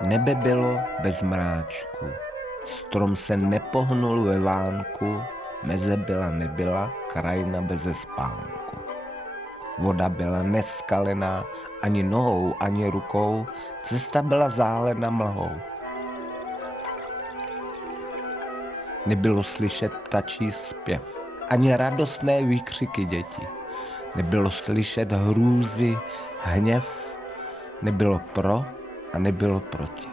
Nebe bylo bez mráčku, strom se nepohnul ve vánku, meze byla nebyla, krajina beze spánku. Voda byla neskalená ani nohou, ani rukou, cesta byla zálena mlhou. Nebylo slyšet ptačí zpěv, ani radostné výkřiky dětí. Nebylo slyšet hrůzy, hněv, nebylo pro a nebylo proti.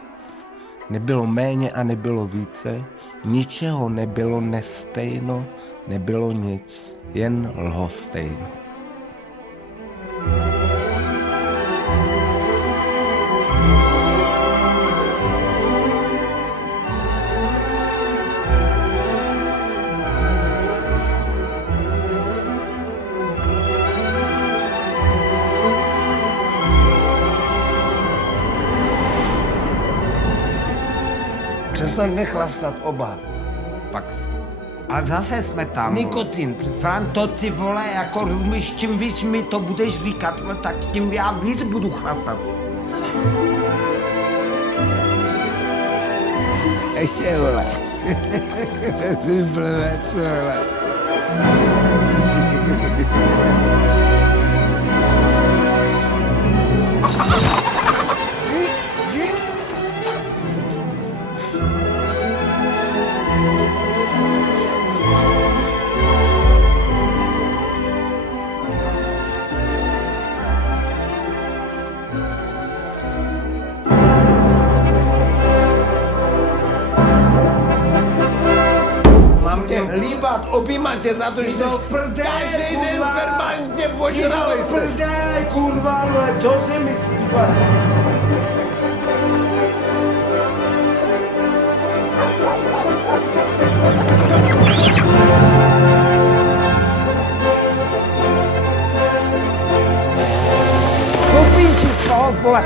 Nebylo méně a nebylo více, ničeho nebylo nestejno, nebylo nic, jen lhostejno. Přestaňme chlastat oba. Pak. Ale zase jsme tam. Nikotin. Fran, to ty vole, jako rozumíš, čím víc mi to budeš říkat, tak tím já víc budu chlastat. Ještě vole. Ty blbec, vole. Líbat, objímat tě za to, že jsi každý den permanentně ožralej se. Prdele, kurva, ale co si myslíš, Kopíči z toho, vole,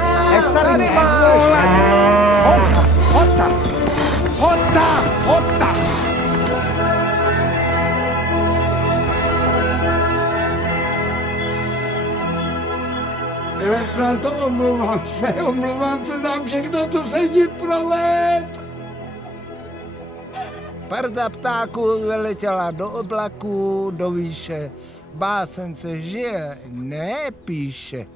starý vole. Hota. To omlouvám se za všechno, co se ti proved. Parda ptáků vyletěla do oblaků, do výše. Básen se žije, ne píše.